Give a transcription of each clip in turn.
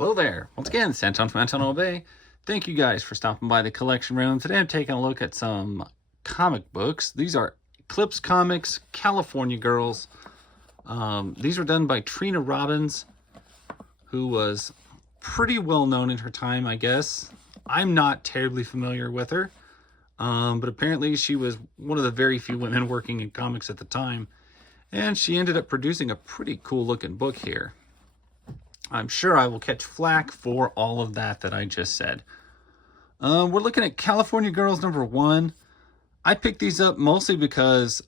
Hello there. Once again, Santon from Anton Bay. Thank you guys for stopping by the collection room. Today I'm taking a look at some comic books. These are Eclipse Comics, California Girls. These were done by Trina Robbins, who was pretty well known in her time, I guess. I'm not terribly familiar with her, but apparently she was one of the very few women working in comics at the time. And she ended up producing a pretty cool looking book here. I'm sure I will catch flack for all of that I just said. We're looking at California Girls #1. I picked these up mostly because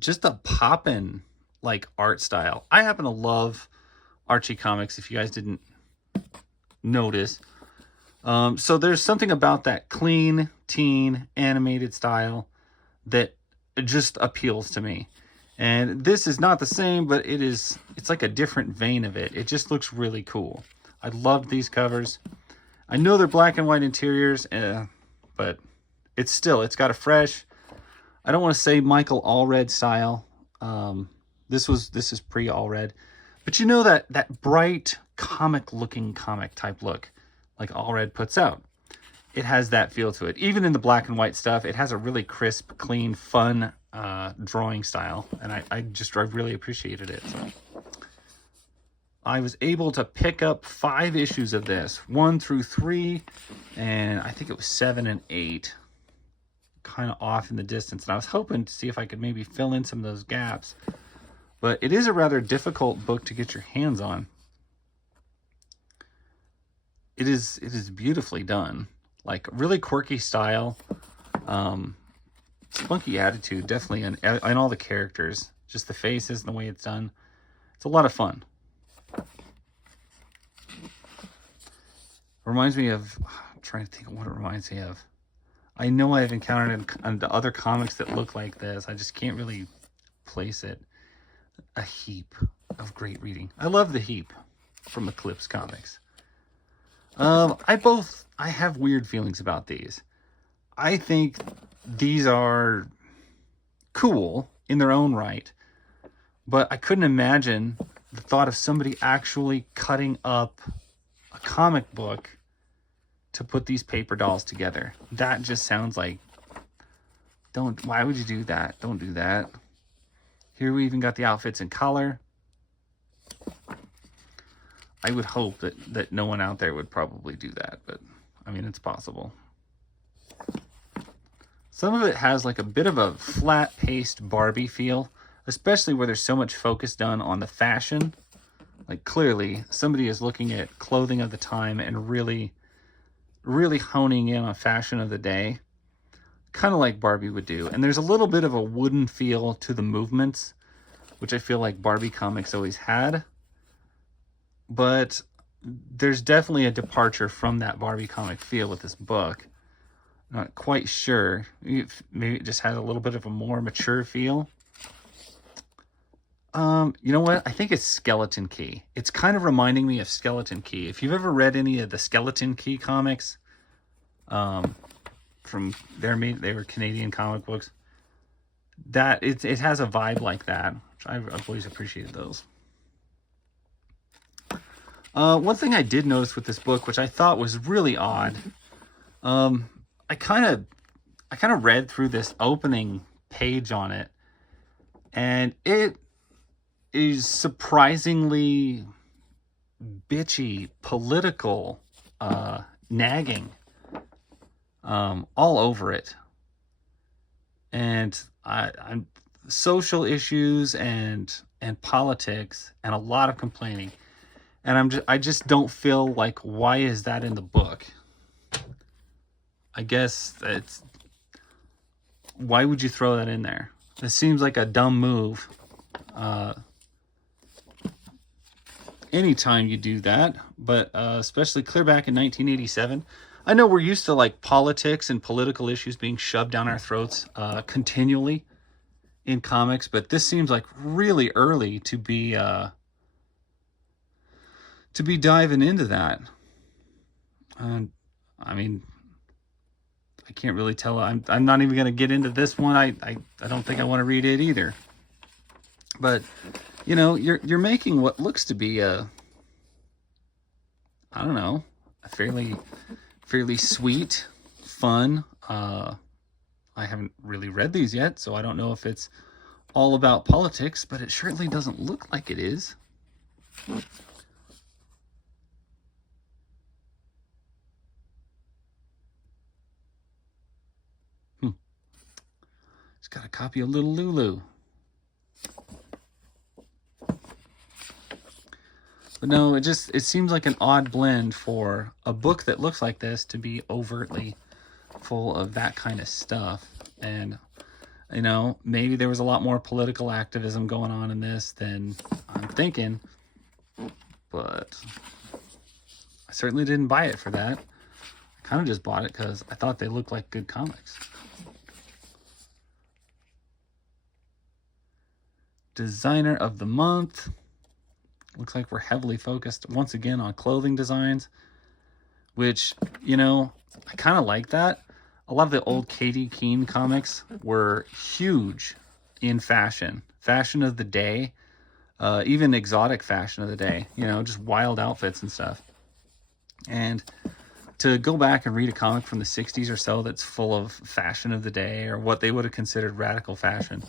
just a poppin' like art style. I happen to love Archie comics, if you guys didn't notice. So there's something about that clean teen animated style that just appeals to me. And this is not the same, but it's like a different vein of it. It just looks really cool. I loved these covers. I know they're black and white interiors, but it's got a fresh, I don't want to say Michael Allred style. This is pre-Allred. But you know that bright comic type look like Allred puts out. It has that feel to it. Even in the black and white stuff, it has a really crisp, clean, fun drawing style, and I really appreciated it. So I was able to pick up 5 issues of this, 1 through 3, and I think it was 7 and 8, kind of off in the distance. And I was hoping to see if I could maybe fill in some of those gaps, but it is a rather difficult book to get your hands on. It is beautifully done, like really quirky style. Spunky attitude, definitely, in all the characters. Just the faces and the way it's done. It's a lot of fun. Reminds me of, I'm trying to think of what it reminds me of. I know I've encountered it in the other comics that look like this. I just can't really place it. A heap of great reading. I love the heap from Eclipse Comics. I have weird feelings about these. I think these are cool in their own right, but I couldn't imagine the thought of somebody actually cutting up a comic book to put these paper dolls together. That just sounds like, why would you do that? Don't do that. Here we even got the outfits in color. I would hope that no one out there would probably do that, but I mean, it's possible. Some of it has like a bit of a flat-paced Barbie feel, especially where there's so much focus done on the fashion. Like clearly somebody is looking at clothing of the time and really, really honing in on fashion of the day, kind of like Barbie would do. And there's a little bit of a wooden feel to the movements, which I feel like Barbie comics always had. But there's definitely a departure from that Barbie comic feel with this book. Not quite sure. Maybe it just has a little bit of a more mature feel. You know what? I think it's Skeleton Key. It's kind of reminding me of Skeleton Key. If you've ever read any of the Skeleton Key comics, from they were Canadian comic books, that it has a vibe like that, which I've always appreciated those. One thing I did notice with this book, which I thought was really odd, I kind of read through this opening page on it, and it is surprisingly bitchy, political, nagging, all over it. And I'm social issues and politics and a lot of complaining. And I just don't feel like, why is that in the book? I guess why would you throw that in there? It seems like a dumb move. Anytime you do that, but especially clear back in 1987. I know we're used to like politics and political issues being shoved down our throats continually in comics, but this seems like really early to be diving into that. I mean, I can't really tell. I'm not even going to get into this one. I don't think I want to read it either. But you know, you're making what looks to be a I don't know, a fairly sweet, fun. I haven't really read these yet, so I don't know if it's all about politics, but it certainly doesn't look like it is. It's got a copy of Little Lulu. But no, it seems like an odd blend for a book that looks like this to be overtly full of that kind of stuff. And, you know, maybe there was a lot more political activism going on in this than I'm thinking. But I certainly didn't buy it for that. I kind of just bought it because I thought they looked like good comics. Designer of the month. Looks like we're heavily focused once again on clothing designs, which, you know, I kind of like that. A lot of the old Katie Keene comics were huge in fashion of the day, even exotic fashion of the day, you know, just wild outfits and stuff. And to go back and read a comic from the 60s or so that's full of fashion of the day or what they would have considered radical fashion,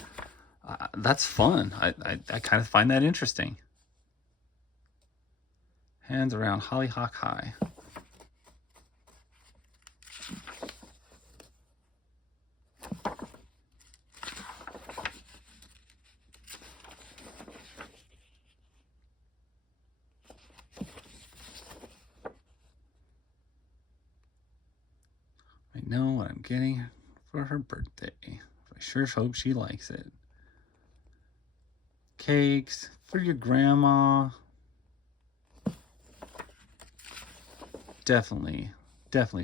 that's fun. I kind of find that interesting. Hands around Hollyhock High. I know what I'm getting for her birthday. I sure hope she likes it. Cakes for your grandma. Definitely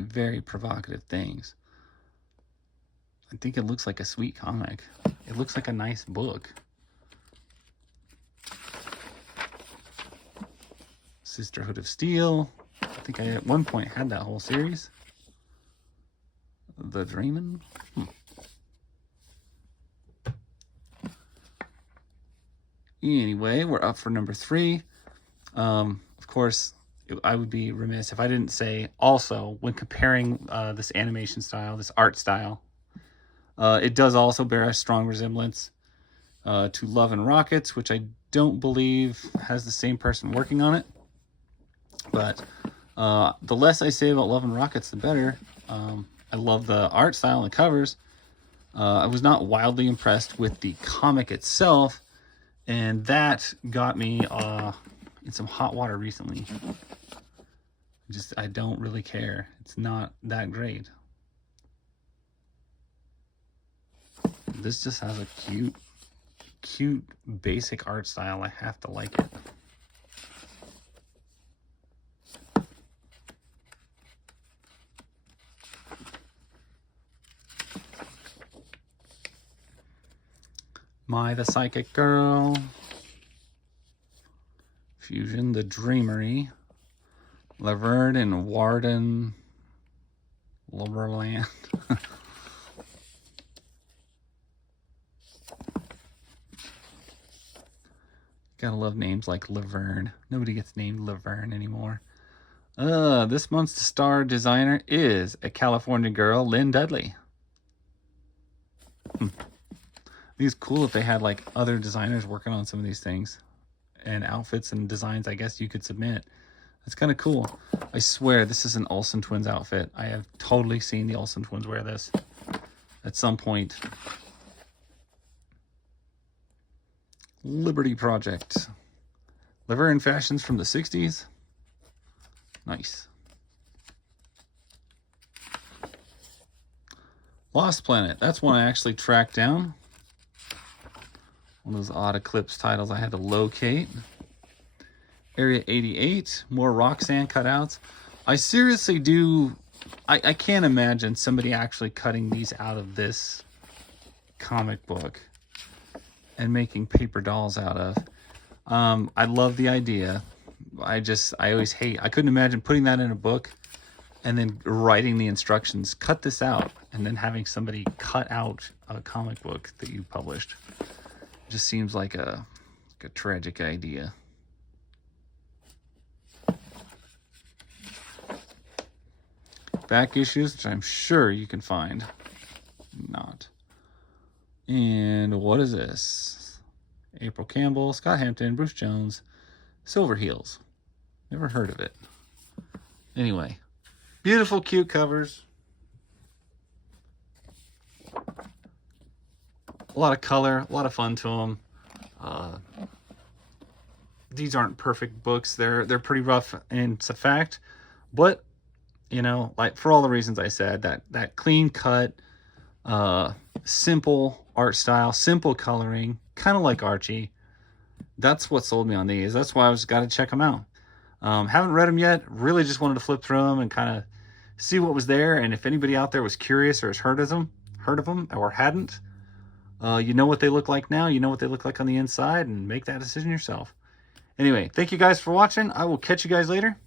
very provocative things. I think it looks like a sweet comic. It looks like a nice book. Sisterhood of Steel. I think I at one point had that whole series. The Dreamin'. Anyway, we're up for number 3. Of course, I would be remiss if I didn't say also, when comparing this animation style, this art style, it does also bear a strong resemblance to Love and Rockets, which I don't believe has the same person working on it. But the less I say about Love and Rockets, the better. I love the art style and the covers. I was not wildly impressed with the comic itself, and that got me in some hot water recently. I don't really care. It's not that great. This just has a cute basic art style. I have to like it. My the Psychic Girl. Fusion the Dreamery. Laverne and Warden. Lumberland. Gotta love names like Laverne. Nobody gets named Laverne anymore. This month's star designer is a California girl, Lynn Dudley. I think it's cool if they had like other designers working on some of these things and outfits and designs I guess you could submit. That's kind of cool. I swear this is an Olsen Twins outfit. I have totally seen the Olsen Twins wear this at some point. Liberty Project. Laverne fashions from the 60s. Nice. Lost Planet. That's one I actually tracked down. One of those odd Eclipse titles I had to locate. Area 88. More Roxanne cutouts. I seriously do... I can't imagine somebody actually cutting these out of this comic book and making paper dolls out of. I love the idea. I always hate... I couldn't imagine putting that in a book and then writing the instructions, cut this out, and then having somebody cut out a comic book that you published. It just seems like a tragic idea. back issues, which I'm sure you can find. Not. And what is this? April Campbell, Scott Hampton, Bruce Jones, Silver Heels. Never heard of it. Anyway, beautiful, cute covers. A lot of color, a lot of fun to them. These aren't perfect books. They're pretty rough, and it's a fact. But, you know, like for all the reasons I said, that clean cut, simple art style, simple coloring, kind of like Archie. That's what sold me on these. That's why I was got to check them out. Haven't read them yet. Really just wanted to flip through them and kind of see what was there. And if anybody out there was curious or has heard of them or hadn't, you know what they look like now. You know what they look like on the inside, and make that decision yourself. Anyway, thank you guys for watching. I will catch you guys later.